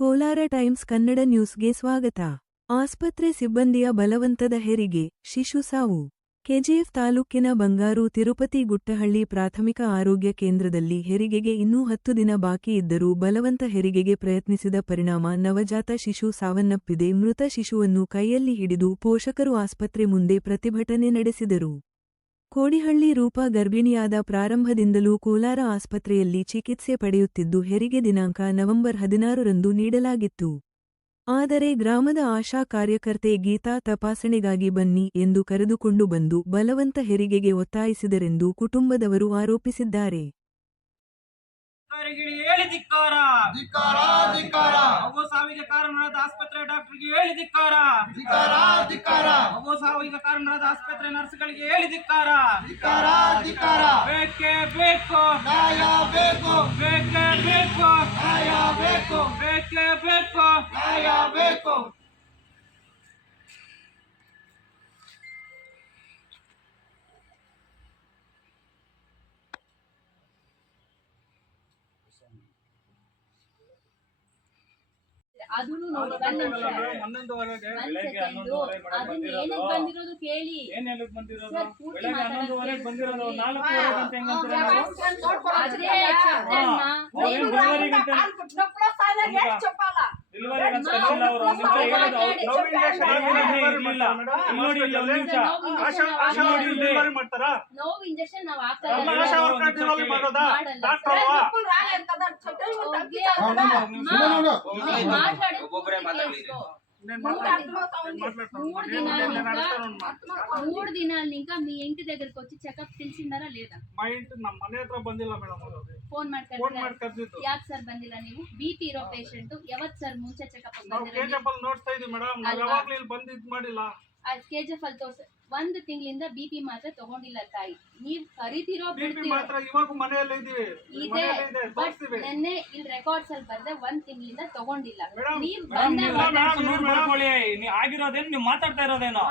Kolar times Kannada ನ್ಯೂಸ್ಗೆ ಸ್ವಾಗತ. ಆಸ್ಪತ್ರೆ ಸಿಬ್ಬಂದಿಯ ಬಲವಂತದ ಹೆರಿಗೆ, ಶಿಶು ಸಾವು. ಕೆಜಿಎಫ್ ತಾಲೂಕಿನ ಬಂಗಾರು ತಿರುಪತಿ ಗುಟ್ಟಹಳ್ಳಿ ಪ್ರಾಥಮಿಕ ಆರೋಗ್ಯ ಕೇಂದ್ರದಲ್ಲಿ ಹೆರಿಗೆಗೆ ಇನ್ನೂ 10 ದಿನ ಬಾಕಿ ಇದ್ದರೂ ಬಲವಂತ ಹೆರಿಗೆಗೆ ಪ್ರಯತ್ನಿಸಿದ ಪರಿಣಾಮ ನವಜಾತ ಶಿಶು ಸಾವನ್ನಪ್ಪಿದೆ. ಮೃತ ಶಿಶುವನ್ನು ಕೈಯಲ್ಲಿ ಹಿಡಿದು ಪೋಷಕರು ಆಸ್ಪತ್ರೆ ಮುಂದೆ ಪ್ರತಿಭಟನೆ ನಡೆಸಿದರು. ಕೋಡಿಹಳ್ಳಿ ರೂಪಾ ಗರ್ಭಿಣಿಯಾದ ಪ್ರಾರಂಭದಿಂದಲೂ ಕೋಲಾರ ಆಸ್ಪತ್ರೆಯಲ್ಲಿ ಚಿಕಿತ್ಸೆ ಪಡೆಯುತ್ತಿದ್ದು ಹೆರಿಗೆ ದಿನಾಂಕ ನವೆಂಬರ್ 16ರಂದು ನೀಡಲಾಗಿತ್ತು. ಆದರೆ ಗ್ರಾಮದ ಆಶಾ ಕಾರ್ಯಕರ್ತೆ ಗೀತಾ ತಪಾಸಣೆಗಾಗಿ ಬನ್ನಿ ಎಂದು ಕರೆದುಕೊಂಡು ಬಂದು ಬಲವಂತ ಹೆರಿಗೆಗೆ ಒತ್ತಾಯಿಸಿದರೆಂದು ಕುಟುಂಬದವರು ಆರೋಪಿಸಿದ್ದಾರೆ. ಹೇಳಿ ಧಿಕ್ಕಾರ, ಧಿಕ್ಕಾರ, ಧಿಕ್ಕಾರ. ಮಗು ಸಾವಿಗೆ ಕಾರಣರಾದ ಆಸ್ಪತ್ರೆ ಡಾಕ್ಟರ್ಗೆ ಹೇಳಿ ಧಿಕ್ಕಾರ, ಧಿಕ್ಕಾರ, ಧಿಕ್ಕಾರ. ಮಗು ಸಾವಿಗೆ ಕಾರಣರಾದ ಆಸ್ಪತ್ರೆ ನರ್ಸ್ಗಳಿಗೆ ಹೇಳಿ ಧಿಕ್ಕಾರ, ಧಿಕ್ಕಾರ, ಧಿಕ್ಕಾರ. ಬೇಕೇ ಬೇಕು, ನ್ಯಾಯ ಬೇಕು, ಬೇಕೇ ಬೇಕು, ನ್ಯಾಯ ಬೇಕು, ಬೇಕೇ ಬೇಕು, ನ್ಯಾಯ ಬೇಕು. ಅದನ್ನು ನೋಡಿ ಬಂದಿರೋದು ಕೇಳಿ ನೋವು ಇಂಜೆಕ್ಷನ್ ನಾವು మూడు దినాలు ఇంకా మీ ఇంటి దగ్గరకు వచ్చి చెకప్ ತಿಳಿಸಿದಾರಾ లేదా? మా ఇంటి ನಮ್ಮ ಮನೆ ಹತ್ರ ಬಂದಿಲ್ಲ ಮೇಡಮ್. ಅವರು ಫೋನ್ ಮಾಡ್ತಿದ್ರು. ಯಾಕೆ ಸರ್ ಬಂದಿಲ್ಲ ನೀವು? ಬಿಪಿ ಇರೋ ಪೇಷಂಟ್ ಯಾವತ್ತು ಸರ್ ಮುಂಚೆ ಚೆಕಪ್ ಬಂದಿಲ್ಲ? ಕೆಜಿಎಫ್ ಅಲ್ಲಿ ನೋಡ್ತಾ ಇದೀವಿ ಮೇಡಮ್. ನಾವು ಯಾವಾಗಲೂ ಇಲ್ಲಿ ಬಂದು ಇದು ಮಾಡಿಲ್ಲ. ಕೆಜಿಎಫ್ ಅಲ್ಲಿ ತೋರ್ಸ 1 ತಿಂಗಳಿಂದ ಬಿಪಿ ಮಾತ್ರ ತಗೊಂಡಿಲ್ಲ ತಾಯಿ. ನೀವು ಕರಿತಿರೋ ಬಿಪಿ ಮಾತ್ರ ಇವಾಗ ಮನೆಯಲ್ಲೇ ಇದೀವಿ. ಬಟ್ ನೆನ್ನೆ ಇಲ್ಲಿ ರೆಕಾರ್ಡ್ಸ್ ಅಲ್ಲಿ ಬಂದ್ರೆ 1 ತಿಂಗಳಿಂದ ತಗೊಂಡಿಲ್ಲ. ನೀವು ಆಗಿರೋದೇನು ನೀವು ಮಾತಾಡ್ತಾ ಇರೋದೇನೋ?